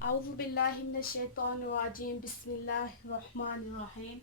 औज़ुबिल्लाहिमिनश्शैतानिर्रजीम बिस्मिल्लाहिर्रहमानिर्रहीम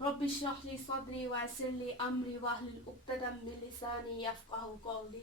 रब्बि इश्रह ली सदरी वयस्सिर ली अमरी वहलुल उक़दतम मिन लिसानी यफ़क़हू क़ौली।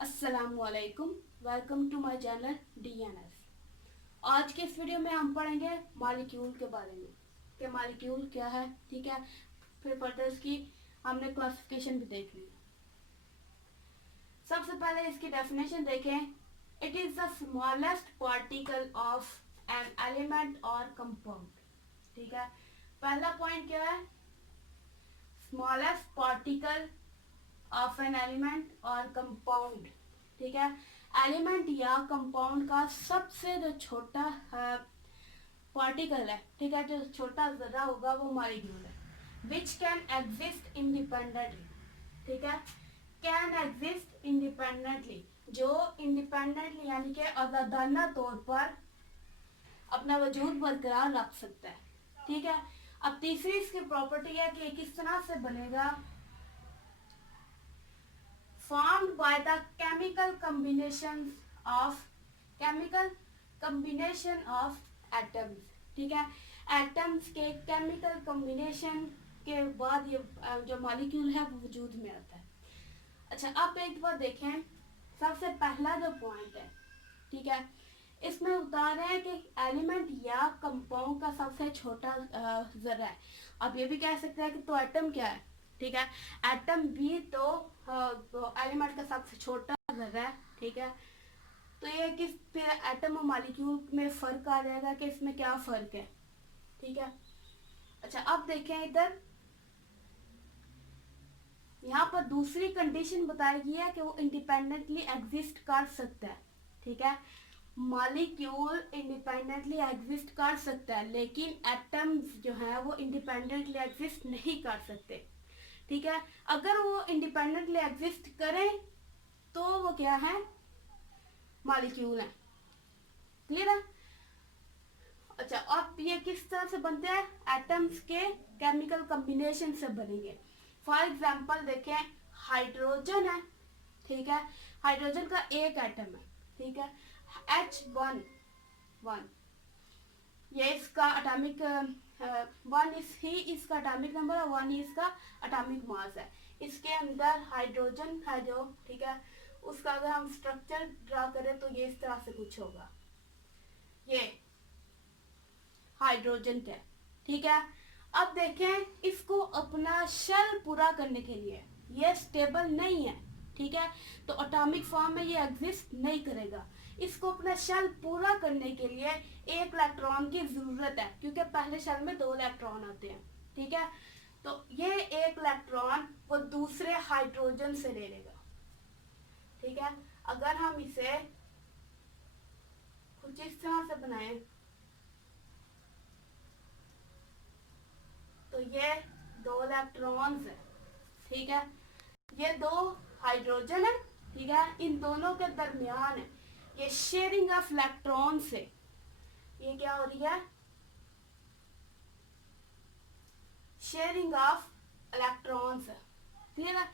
अस्सलामु अलैकुम, welcome to my channel DNS। आज के इस वीडियो में हम पढ़ेंगे मॉलिक्यूल के बारे में कि मॉलिक्यूल क्या है, ठीक है। फिर फर्दर इसकी हमने क्लासिफिकेशन भी देख ली। सबसे पहले इसकी डेफिनेशन देखें। It is the smallest particle of an element और कंपाउंड, ठीक है। पहला पॉइंट क्या है? Smallest particle of an element और कंपाउंड, ठीक है। एलिमेंट या कंपाउंड का सबसे जो छोटा पार्टिकल है, ठीक है, जो छोटा जरा होगा वो मॉलिक्यूल है। विच कैन एग्जिस्ट इंडिपेंडेंटली, ठीक है, कैन एग्जिस्ट इंडिपेंडेंटली, जो इंडिपेंडेंटली यानी कि आजादाना तौर पर अपना वजूद बरकरार रख सकता है, ठीक है। अब तीसरी इसकी प्रॉपर्टी है कि किस तरह से बनेगा। Formed by the chemical combination of atoms, ठीक है। एटम्स के केमिकल कम्बिनेशन के बाद ये जो मॉलिक्यूल है वो वजूद में आता है। अच्छा, आप एक बार देखें। सबसे पहला जो पॉइंट है, ठीक है, इसमें बता रहे हैं कि एलिमेंट या कंपाउंड का सबसे छोटा जरा है। अब ये भी कह सकते हैं कि तो एटम क्या है, ठीक है। एटम भी तो एलिमेंट का सबसे छोटा जरा है, ठीक है। तो ये किस फिर एटम और मॉलिक्यूल में फर्क आ जाएगा कि इसमें क्या फर्क है, ठीक है। अच्छा, अब देखें इधर, यहाँ पर दूसरी कंडीशन बताई गई है कि वो इंडिपेंडेंटली एग्जिस्ट कर सकता है, ठीक है। मॉलिक्यूल इंडिपेंडेंटली एग्जिस्ट कर सकता है, लेकिन एटम्स जो है वो इंडिपेंडेंटली एग्जिस्ट नहीं कर सकते, ठीक है। अगर वो इंडिपेंडेंटली एग्जिस्ट करें तो वो क्या है? मॉलिक्यूल है। क्लियर है? अच्छा, अब ये किस तरह से बनते हैं? एटम्स के केमिकल कॉम्बिनेशन से बनेंगे। फॉर एग्जाम्पल देखें, हाइड्रोजन है, ठीक है। हाइड्रोजन का एक एटम है, ठीक है, H1, ये इसका एटॉमिक 1 ही इसका एटॉमिक नंबर है, 1 ही इसका एटॉमिक मास है। इसके अंदर हाइड्रोजन है जो, ठीक है, उसका अगर हम स्ट्रक्चर ड्रा करें तो ये इस तरह से कुछ होगा। ये हाइड्रोजन है, ठीक है। अब देखें, इसको अपना शेल पूरा करने के लिए ये स्टेबल नहीं है, ठीक है, तो एटॉमिक फॉर्म में ये एग्जिस्ट नहीं करेगा। इसको अपना शेल पूरा करने के लिए एक इलेक्ट्रॉन की जरूरत है, क्योंकि पहले शेल में 2 इलेक्ट्रॉन आते हैं, ठीक है। तो ये एक इलेक्ट्रॉन वो दूसरे हाइड्रोजन से ले लेगा, ठीक है। अगर हम इसे कुछ इस तरह से बनाएं तो ये 2 इलेक्ट्रॉन्स है, ठीक है। ये 2 हाइड्रोजन है, ठीक है, इन दोनों के दरमियान है ये शेयरिंग ऑफ इलेक्ट्रॉन से ये क्या हो रही है? शेयरिंग ऑफ इलेक्ट्रॉन्स है। क्लियर है?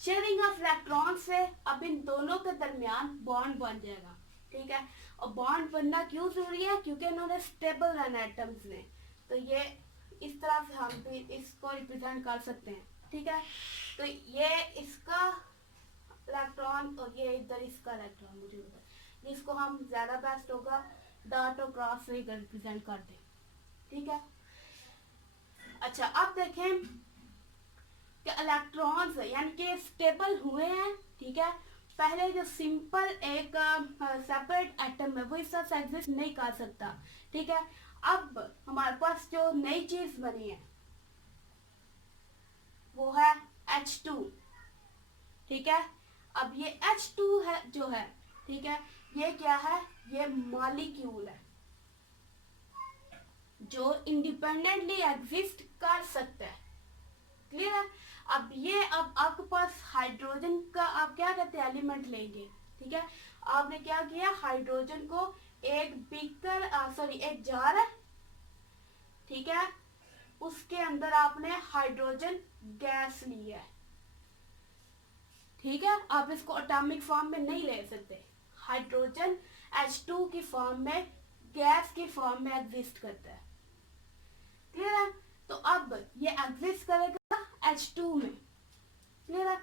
शेयरिंग ऑफ इलेक्ट्रॉन से अब इन दोनों के दरमियान बॉन्ड बन जाएगा, ठीक है। और बॉन्ड बनना क्यों जरूरी है? क्योंकि इन्होंने स्टेबल रहना एटम्स ने। तो ये इस तरह से हम भी इसको रिप्रेजेंट कर सकते हैं, ठीक है। तो ये इसका इलेक्ट्रॉन और ये इधर इसका इलेक्ट्रॉन, मुझे उधर, जिसको हम ज्यादा बेस्ट होगा डॉट और क्रॉस से रिप्रेजेंट कर दें, ठीक है। अच्छा, अब देखें कि इलेक्ट्रॉन्स यानी कि स्टेबल हुए हैं, ठीक है। पहले जो सिंपल एक सेपरेट एटम है वो इस तरह से एग्जिस्ट नहीं कर सकता, ठीक है। अब हमारे पास जो नई चीज बनी है वो है H2, ठीक है। अब ये H2 है जो है, ठीक है, ये क्या है? ये मॉलिक्यूल है जो इंडिपेंडेंटली एग्जिस्ट कर सकता है। क्लियर है? अब ये अब आपके पास हाइड्रोजन का आप क्या कहते हैं? एलिमेंट लेंगे, ठीक है। आपने क्या किया? हाइड्रोजन को एक बीकर सॉरी एक जार है, ठीक है, उसके अंदर आपने हाइड्रोजन गैस ली है, ठीक है। आप इसको एटॉमिक फॉर्म में नहीं ले सकते। हाइड्रोजन H2 की फॉर्म में गैस की फॉर्म में एग्जिस्ट करता है। क्लियर है? तो अब ये एग्जिस्ट करेगा H2 में। क्लियर है?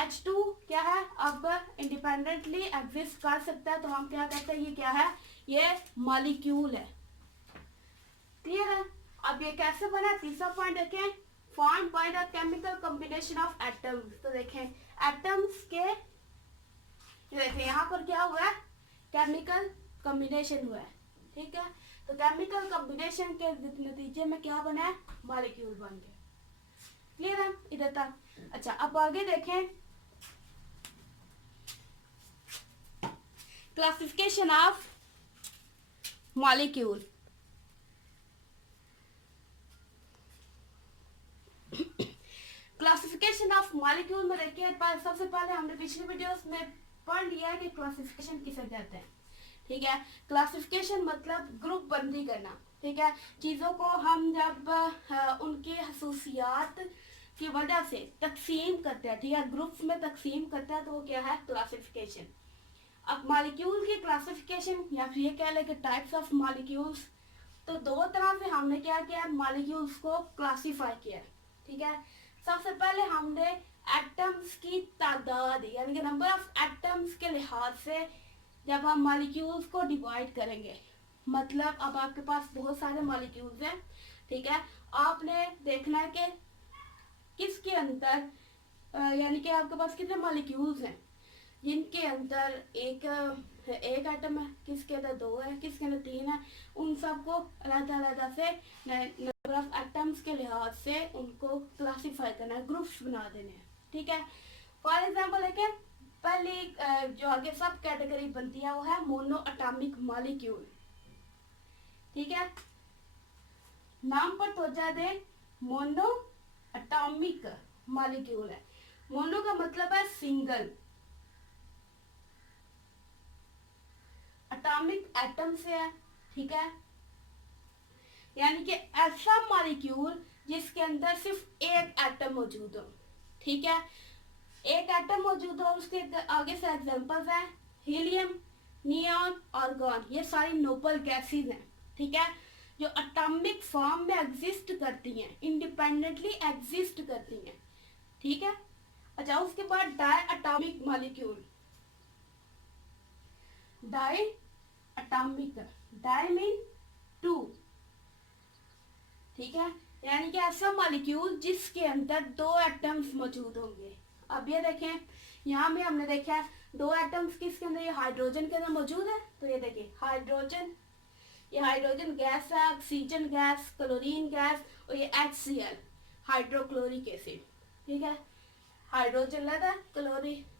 H2 क्या है, अब इंडिपेंडेंटली एग्जिस्ट कर सकता है, तो हम क्या कहते हैं ये क्या है, ये मॉलिक्यूल है। क्लियर है? अब ये कैसे बना, तीसरा पॉइंट देखें, formed by the chemical combination of atoms. तो देखें एटम्स के, ये देखें यहाँ पर क्या हुआ है, केमिकल कॉम्बिनेशन हुआ है। ठीक है, तो केमिकल कॉम्बिनेशन के नतीजे में क्या बना है, मॉलिक्यूल बन गए। क्लियर है इधर तक? अच्छा, अब आगे देखें, classification of molecule. Classification of molecule में देखिए, सबसे पहले हमने पिछले वीडियोस में पढ़ लिया है कि क्लासिफिकेशन किसे कहते हैं। ठीक है, क्लासिफिकेशन मतलब ग्रुप बंदी करना। ठीक है, चीज़ों को हम जब उनकी खसूसियात की वजह से तकसीम करते हैं, ठीक है, ग्रुप्स में तकसीम करते हैं, तो वो क्या है, क्लासिफिकेशन। अब मॉलिक्यूल की क्लासिफिकेशन या फिर ये कह लें कि टाइप्स ऑफ मॉलिक्यूल्स, तो दो तरह से हमने क्या किया, मॉलिक्यूल्स को क्लासीफाई किया। ठीक है, सबसे पहले हमने एटम्स की तादाद यानी कि नंबर ऑफ एटम्स के लिहाज से जब हम मॉलिक्यूल्स को डिवाइड करेंगे, मतलब अब आपके पास बहुत सारे मॉलिक्यूल्स हैं। ठीक है, आपने देखना है कि किसके अंदर यानी कि आपके पास कितने मॉलिक्यूल्स हैं जिनके अंदर एक एटम है, किसके अंदर दो है, किसके अंदर तीन है, उन सबको अलग-अलग से नंबर ऑफ एटम्स के लिहाज से उनको क्लासीफाई करना है, ग्रुप्स बना देने हैं। ठीक है, फॉर एग्जांपल देखें, पहली जो आगे सब कैटेगरी बनती है वो है मोनो एटॉमिक मॉलिक्यूल। ठीक है, नाम पर तवज्जो दें, मोनो एटॉमिक मॉलिक्यूल है। मोनो का मतलब है सिंगल, एटॉमिक एटम से है। ठीक है, यानी कि ऐसा मॉलिक्यूल जिसके अंदर सिर्फ एक एटम मौजूद हो। ठीक है, एक एटम मौजूद हो, उसके आगे से एग्जांपल्स हैं हीलियम, नियॉन, आर्गॉन, ये सारी नोबल गैसेस हैं। ठीक है, जो एटॉमिक फॉर्म में एग्जिस्ट करती हैं, इंडिपेंडेंटली एग्जिस्ट करती हैं। ठीक है, अच्छा, उसके बाद di atomic molecule. Di atomic, di mean two. ठीक है, यानी कि ऐसा मॉलिक्यूल जिसके अंदर दो एटम्स मौजूद होंगे। अब ये देखें, यहाँ में हमने देखा है दो एटम्स किसके अंदर, ये हाइड्रोजन के अंदर मौजूद है। तो ये देखिए हाइड्रोजन, ये हाइड्रोजन गैस है, ऑक्सीजन गैस, क्लोरीन गैस, और ये HCl हाइड्रोक्लोरिक एसिड। ठीक है, हाइड्रोजन लेता है,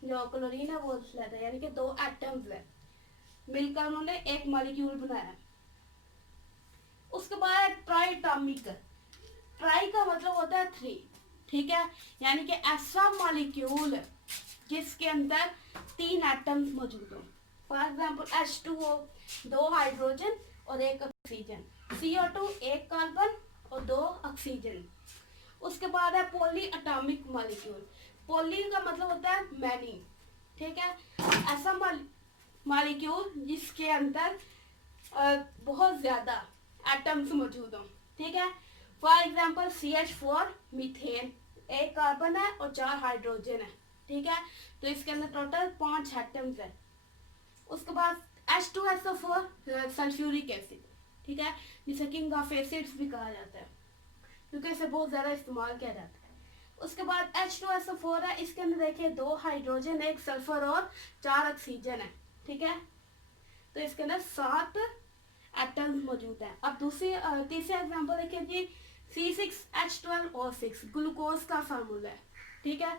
जो क्लोरीन है वो लेता है, यानी कि दो एटम्स है, मिलकर उन्होंने एक मॉलिक्यूल बनाया। उसके बाद ट्राई एटॉमिक, ट्राई का मतलब होता है थ्री। ठीक है, यानी कि ऐसा मॉलिक्यूल जिसके अंदर तीन एटम्स मौजूद हो। फॉर एग्जांपल H2O, दो हाइड्रोजन और एक ऑक्सीजन, CO2 एक कार्बन और दो ऑक्सीजन। उसके बाद है पॉली एटॉमिक मॉलिक्यूल, पॉली का मतलब होता है मैनी। ठीक है, ऐसा मॉलिक्यूल जिसके अंदर बहुत ज्यादा एटम्स मौजूद हों। ठीक है, फॉर एग्जांपल CH4 मीथेन, एक कार्बन है और 4 हाइड्रोजन है। ठीक है, तो इसके अंदर टोटल 5 एटम्स है। उसके बाद H2SO4 सल्फ्यूरिक एसिड। ठीक है, जिसे किंग ऑफ एसिड्स भी कहा जाता है क्योंकि इसे बहुत ज़्यादा इस्तेमाल किया जाता है। उसके बाद H2SO4 है, इसके अंदर देखिए 2 हाइड्रोजन, 1 सल्फर और 4 ऑक्सीजन है। ठीक है, तो इसके अंदर 7 एटम्स मौजूद है। अब तीसरे एग्जांपल देखिए जी, C6H12O6 ग्लूकोज का फार्मूला है। ठीक है,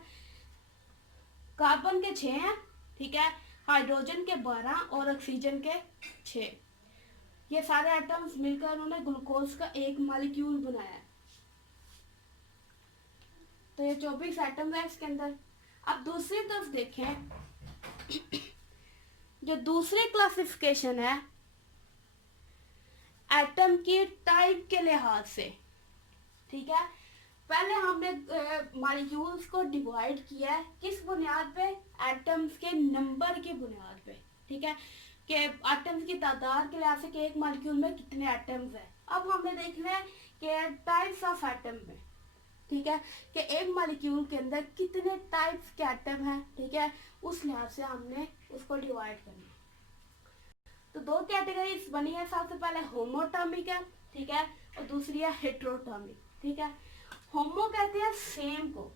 कार्बन के 6 हैं। ठीक है, हाइड्रोजन के 12 और ऑक्सीजन के 6, ये सारे एटम्स मिलकर उन्होंने ग्लूकोज का एक मॉलिक्यूल बनाया है। तो ये 24 एटम्स है इसके अंदर। अब दूसरी तरफ देखें, जो दूसरी क्लासिफिकेशन है एटम की टाइप के लिहाज से। ठीक है, पहले हमने मॉलिक्यूल्स को डिवाइड किया है किस बुनियाद पे, एटम्स के नंबर की बुनियाद पे। ठीक है, कि एटम्स की तादाद के लिहाज से कि एक मॉलिक्यूल में कितने एटम्स हैं। अब हमें देखना है कि टाइप्स ऑफ एटम में, ठीक है, कि एक मॉलिक्यूल के अंदर कितने टाइप्स के एटम हैं, ठीक है, उस लिहाज से हमने उसको डिवाइड करना है। तो दो कैटेगरीज बनी है, सबसे पहले होमोटॉमिक है, ठीक है, और दूसरी है हेट्रोटॉमिक, ठीक है। होमो कहते हैं सेम को,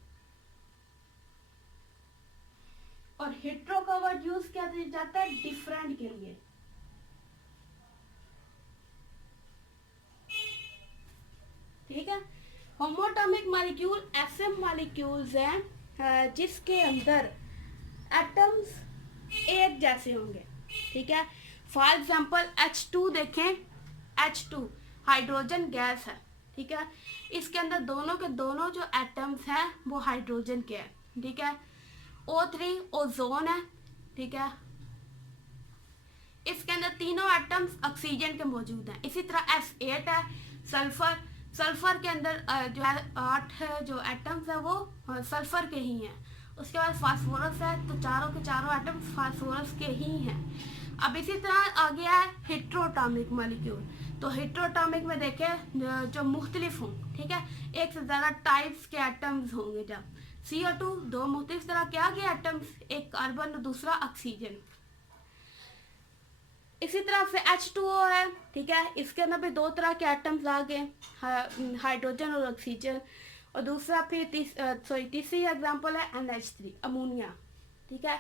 और हेट्रो का वर्ड यूज किया जाता है डिफरेंट के लिए। ठीक है, होमोटॉमिक मॉलिक्यूल ऐसे मॉलिक्यूल्स हैं जिसके अंदर एटम्स एक जैसे होंगे, ठीक है। फॉर एग्जांपल H2 देखें, H2 हाइड्रोजन गैस है, ठीक है, इसके अंदर दोनों के दोनों जो एटम्स हैं वो हाइड्रोजन के हैं, ठीक है। O3 ओजोन है, ठीक है, इसके अंदर तीनों एटम्स ऑक्सीजन के मौजूद हैं। इसी तरह S8 है सल्फर, सल्फर के अंदर जो है 8 जो एटम्स है वो सल्फर के ही हैं। उसके बाद फास्फोरस है, तो चारों के चारों एटम्स फास्फोरस के ही हैं। अब इसी तरह आ गया है हेट्रोटॉमिक मॉलिक्यूल। तो हेट्रोटॉमिक में देखें जो मुख्तलिफ हों, ठीक है, एक से ज़्यादा टाइप्स के एटम्स होंगे। जब CO2 दो मुख्तलिफ तरह के आ गए एटम्स, एक कार्बन और दूसरा ऑक्सीजन। इसी तरह से H2O है, ठीक है, इसके अंदर भी दो तरह के एटम्स आ गए, हाइड्रोजन और ऑक्सीजन। और दूसरा फिर तीसरी एग्जांपल है NH3 अमोनिया, ठीक है,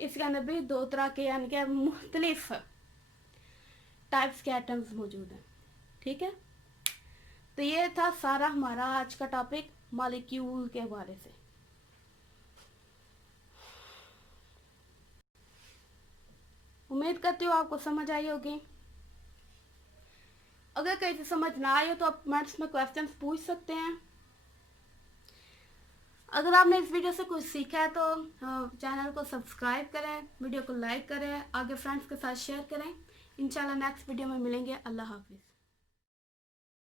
इसके अंदर भी दो तरह के यानी कि मुख्तलिफ टाइप्स के एटम्स मौजूद हैं, ठीक है। तो ये था सारा हमारा आज का टॉपिक मॉलिक्यूल के बारे से। उम्मीद करती हूँ आपको समझ आई होगी। अगर कहीं से समझ ना आए तो आप कमेंट्स में क्वेश्चंस पूछ सकते हैं। अगर आपने इस वीडियो से कुछ सीखा है तो चैनल को सब्सक्राइब करें, वीडियो को लाइक करें, आगे फ्रेंड्स के साथ शेयर करें। इंशाल्लाह नेक्स्ट वीडियो में मिलेंगे। अल्लाह हाफिज़।